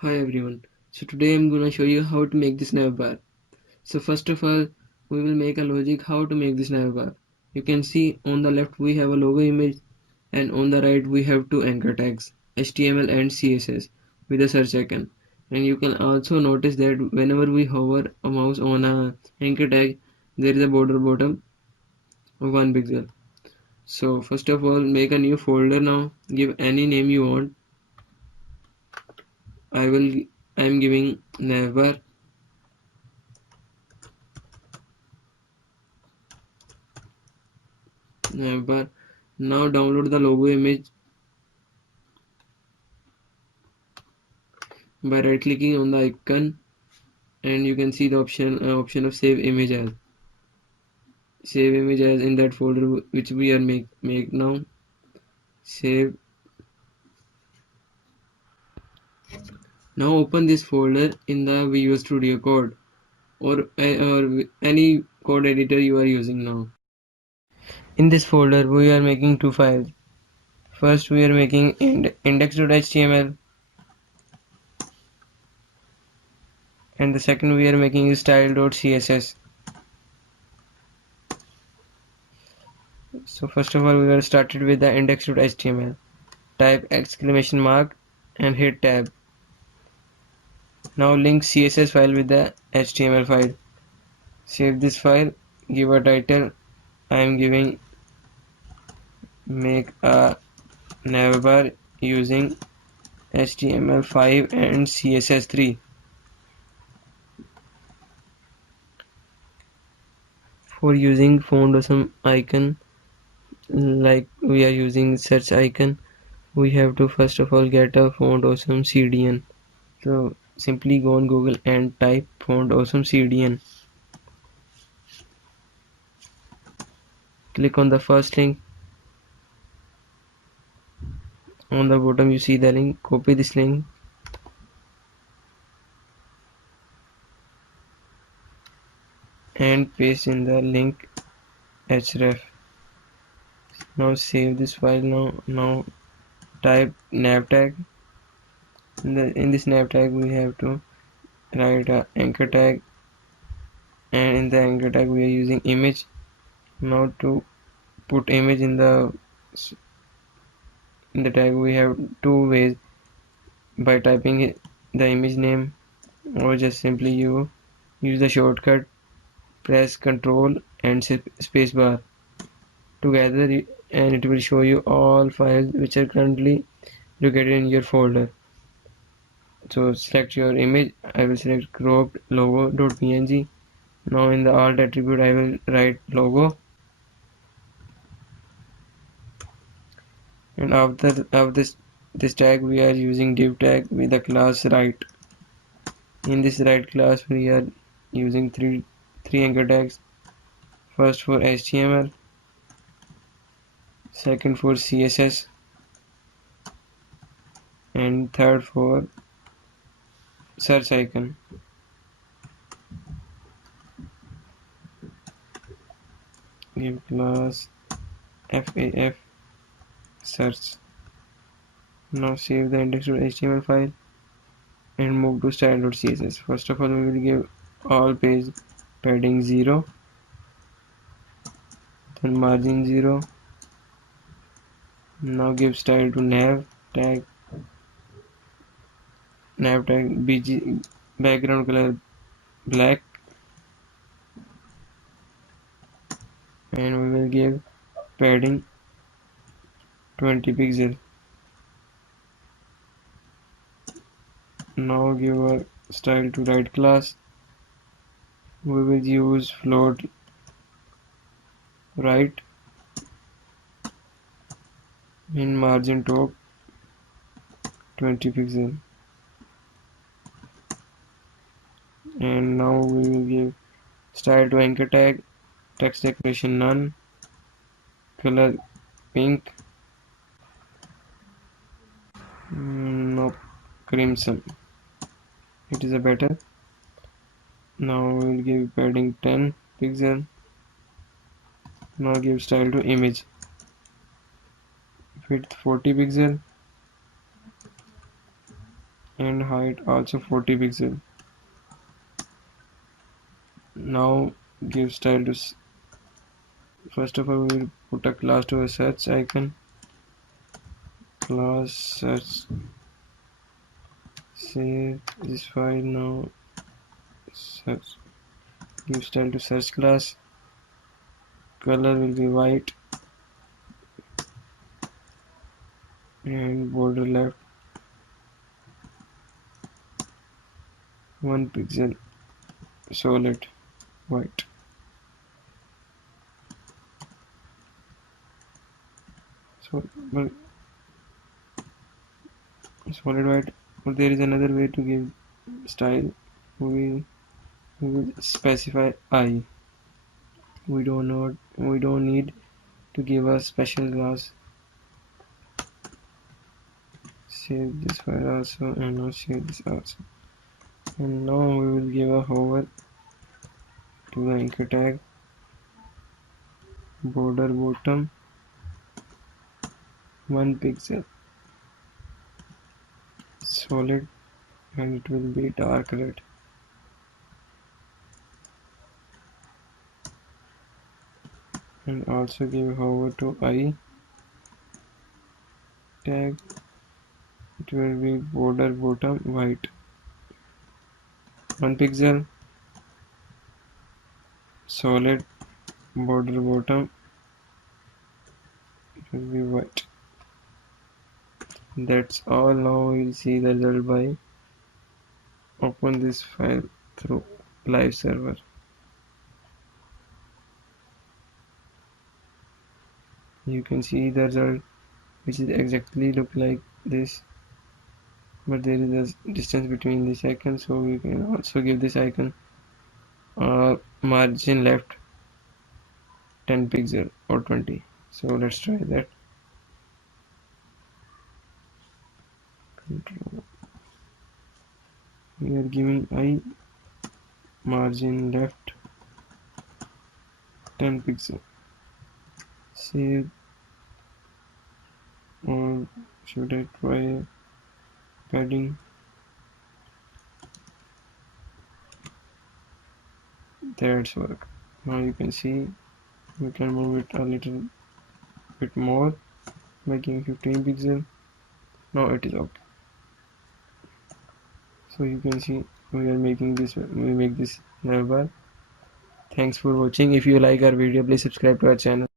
Hi everyone. So today I'm gonna show you how to make this navbar. So first of all, we will make a logic how to make this navbar. You can see on the left we have a logo image and on the right we have two anchor tags HTML and CSS with a search icon. And you can also notice that whenever we hover a mouse on a anchor tag, there is a border bottom of 1 pixel. So first of all, make a new folder now. Give any name you want. I'm giving navbar. Navbar. Now download the logo image by right clicking on the icon, and you can see the option of save image as. Save image as in that folder which we are make now. Save. Now open this folder in the Visual Studio Code or any code editor you are using now. In this folder we are making two files. First we are making index.html and the second we are making is style.css. So first of all we are started with the index.html. Type exclamation mark and hit tab. Now link CSS file with the HTML file. Save this file, give a title. I am giving make a navbar using HTML5 and CSS3. For using font awesome icon like we are using search icon, we have to first of all get a font awesome CDN. So simply go on Google and type font awesome CDN. Click on the first link. On the bottom you see the link. Copy this link and paste in the link href. Now save this file. Now type nav tag. In this nav tag we have to write a anchor tag, and in the anchor tag we are using image. Now to put image in the tag we have two ways: by typing the image name, or just simply you use the shortcut, press Ctrl and spacebar together, and it will show you all files which are currently located in your folder. So select your image. I will select cropped logo.png. Now in the alt attribute I will write logo, and after this tag we are using div tag with the class right. In this right class we are using three anchor tags. First for HTML, second for CSS, and third for search icon. Give class FAF search. Now save the index.html file and move to style.css. First of all we will give all page padding 0, then margin 0. Now give style to nav tag bg background color black, and we will give padding 20 pixel. Now give a style to right class. We will use float right in margin top 20 pixel, and now we will give style to anchor tag, text decoration none, color pink, no, crimson. It is a better. Now we will give padding 10 pixel. Now give style to image, width 40 pixel, and height also 40 pixel. Now give style to first of all we will put a class to a search icon. Class search. Save this file now. Search. Give style to search class. Color will be white and border left 1 pixel solid white. So but solid white. But there is another way to give style. We will specify I. We don't need to give a special class. Save this file also and now save this also. And now we will give a hover to the anchor tag, border bottom 1 pixel solid, and it will be dark red. And also give hover to I tag, it will be border bottom white 1 pixel solid, border bottom it will be white. That's all. Now we'll see the result by open this file through live server. You can see the result, which is exactly look like this, but there is a distance between this icon, so we can also give this icon margin left 10 pixel or 20. So let's try that. Control. We are giving I margin left 10 pixel. Save, or should I try padding? That's work. Now you can see we can move it a little bit more, making 15 pixel. Now it is okay. So you can see we make this navbar. Thanks for watching. If you like our video, please subscribe to our channel.